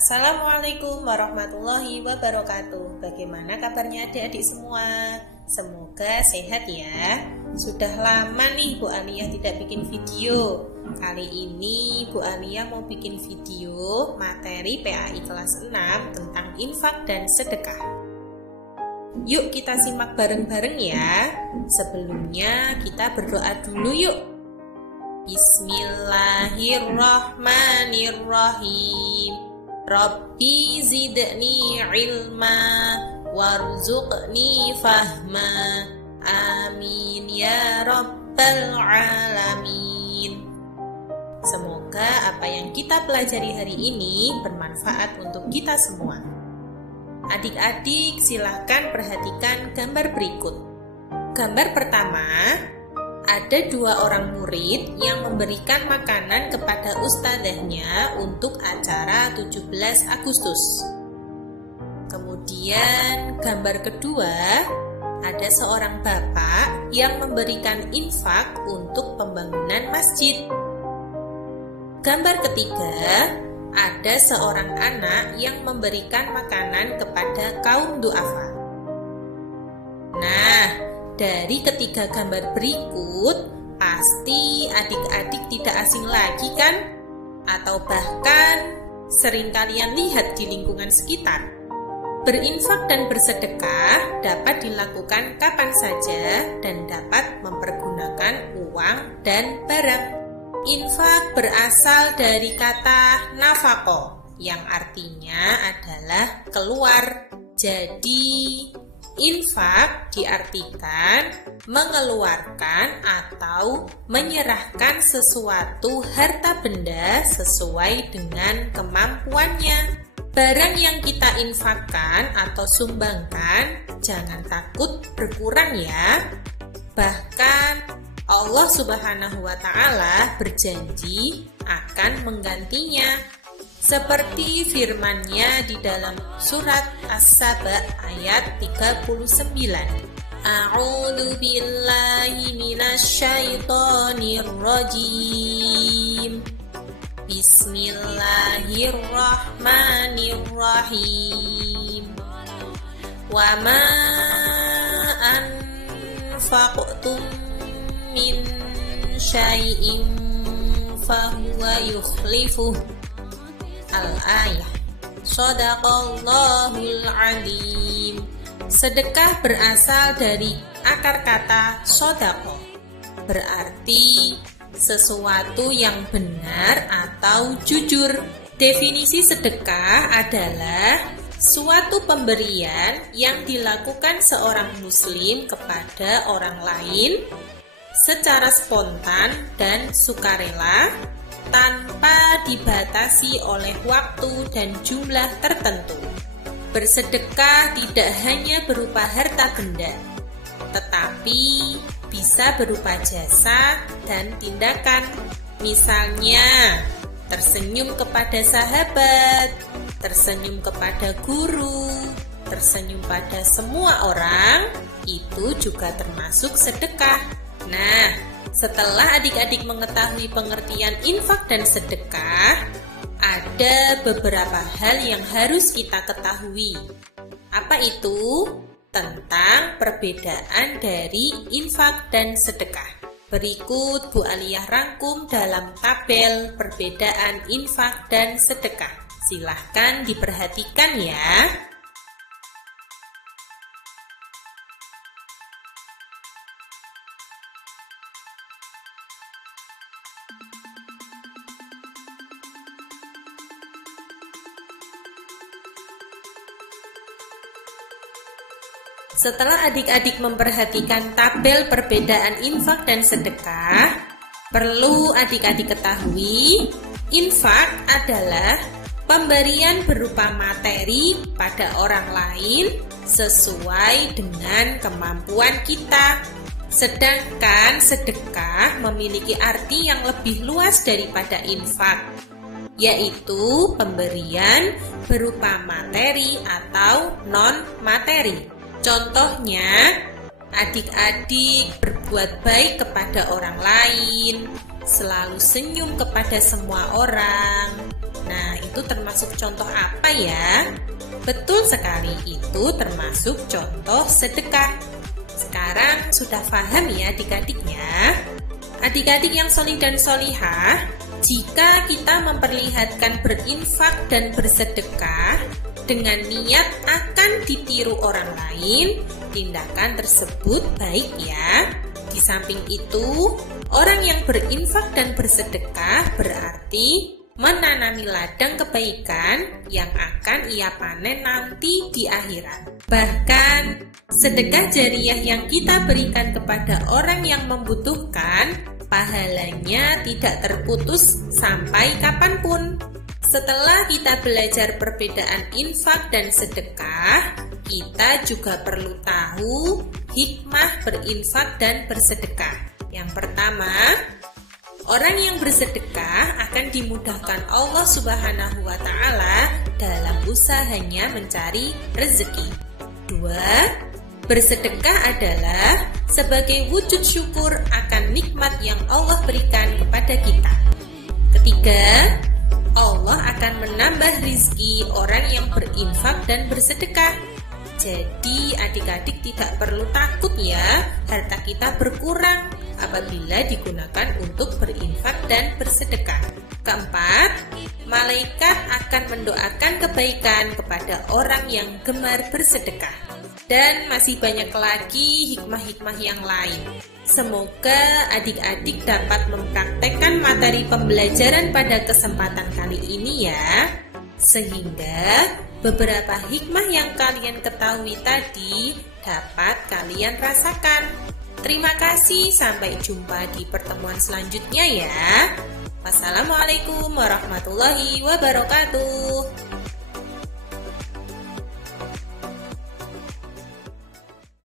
Assalamualaikum warahmatullahi wabarakatuh. Bagaimana kabarnya adik-adik semua? Semoga sehat ya. Sudah lama nih Bu Aliyah tidak bikin video. Kali ini Bu Aliyah mau bikin video materi PAI kelas 6 tentang infak dan sedekah. Yuk kita simak bareng-bareng ya. Sebelumnya kita berdoa dulu yuk. Bismillahirrahmanirrahim. Rabbi zidni ilma warzuqni fahma. Amin ya rabbal alamin. Semoga apa yang kita pelajari hari ini bermanfaat untuk kita semua. Adik-adik silahkan perhatikan gambar berikut. Gambar pertama, ada dua orang murid yang memberikan makanan kepada ustadzahnya untuk acara 17 Agustus. Kemudian gambar kedua, ada seorang bapak yang memberikan infak untuk pembangunan masjid. Gambar ketiga, ada seorang anak yang memberikan makanan kepada kaum duafa. Nah, dari ketiga gambar berikut, pasti adik-adik tidak asing lagi kan? Atau bahkan sering kalian lihat di lingkungan sekitar. Berinfak dan bersedekah dapat dilakukan kapan saja dan dapat mempergunakan uang dan barang. Infak berasal dari kata nafaqo, yang artinya adalah keluar. Jadi infak diartikan mengeluarkan atau menyerahkan sesuatu harta benda sesuai dengan kemampuannya. Barang yang kita infakkan atau sumbangkan jangan takut berkurang ya. Bahkan Allah Subhanahu wa Ta'ala berjanji akan menggantinya. Seperti firman-Nya di dalam surat As-Saba ayat 39. A'udzu billahi minasyaitonir rajim. Bismillahirrahmanirrahim. Wa ma anfaqtum min syai'in fahuwa yukhlifuh. Al-ayah. Shadaqallahul alim. Sedekah berasal dari akar kata sodaqo, berarti sesuatu yang benar atau jujur. Definisi sedekah adalah suatu pemberian yang dilakukan seorang muslim kepada orang lain secara spontan dan sukarela, tanpa dibatasi oleh waktu dan jumlah tertentu. Bersedekah tidak hanya berupa harta benda, tetapi bisa berupa jasa dan tindakan. Misalnya, tersenyum kepada sahabat, tersenyum kepada guru, tersenyum pada semua orang, itu juga termasuk sedekah. Nah, setelah adik-adik mengetahui pengertian infak dan sedekah, ada beberapa hal yang harus kita ketahui. Apa itu? Tentang perbedaan dari infak dan sedekah. Berikut Bu Aliyah rangkum dalam tabel perbedaan infak dan sedekah. Silahkan diperhatikan ya. Setelah adik-adik memperhatikan tabel perbedaan infak dan sedekah, perlu adik-adik ketahui, infak adalah pemberian berupa materi pada orang lain sesuai dengan kemampuan kita. Sedangkan sedekah memiliki arti yang lebih luas daripada infak, yaitu pemberian berupa materi atau non-materi. Contohnya, adik-adik berbuat baik kepada orang lain, selalu senyum kepada semua orang, Nah, itu termasuk contoh apa ya? Betul sekali, itu termasuk contoh sedekah. Sekarang sudah paham ya adik-adiknya? Adik-adik yang solih dan solihah, jika kita memperlihatkan berinfak dan bersedekah dengan niat akan ditiru orang lain, tindakan tersebut baik ya. Di samping itu, orang yang berinfak dan bersedekah berarti menanami ladang kebaikan yang akan ia panen nanti di akhirat. Bahkan, sedekah jariah yang kita berikan kepada orang yang membutuhkan, pahalanya tidak terputus sampai kapanpun. Setelah kita belajar perbedaan infak dan sedekah, kita juga perlu tahu hikmah berinfak dan bersedekah. Yang pertama, orang yang bersedekah akan dimudahkan Allah Subhanahu wa Ta'ala dalam usahanya mencari rezeki. 2. Bersedekah adalah sebagai wujud syukur akan nikmat yang Allah berikan kepada kita. 3. Allah akan menambah rizki orang yang berinfak dan bersedekah. Jadi adik-adik tidak perlu takut ya harta kita berkurang apabila digunakan untuk berinfak dan bersedekah. 4. Malaikat akan mendoakan kebaikan kepada orang yang gemar bersedekah. Dan masih banyak lagi hikmah-hikmah yang lain. Semoga adik-adik dapat mempraktekkan materi pembelajaran pada kesempatan kali ini ya. Sehingga beberapa hikmah yang kalian ketahui tadi dapat kalian rasakan. Terima kasih, sampai jumpa di pertemuan selanjutnya ya. Wassalamualaikum warahmatullahi wabarakatuh.